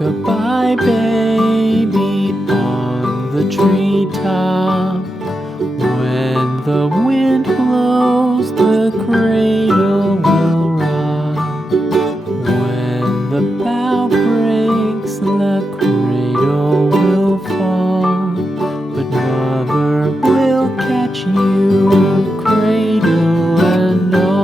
Rock-a-bye baby on the treetop. When the wind blows, the cradle will rock. When the bough breaks, the cradle will fall. But mother will catch you, cradle and all.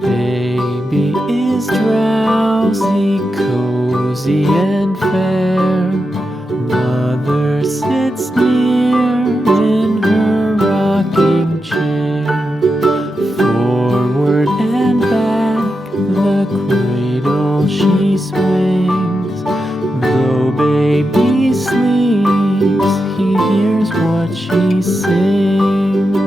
Baby is drowsy, cozy and fair. Mother sits near in her rocking chair. Forward and back, the cradle she swings. Though baby sleeps, he hears what she sings.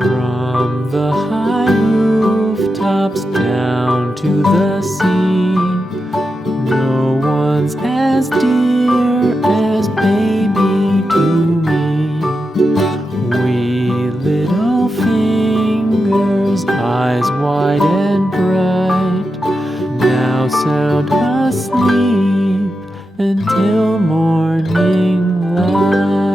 From the high rooftops down to the sea, no one's as dear as baby to me. Wee little fingers, eyes wide and bright, now sound asleep until morning light.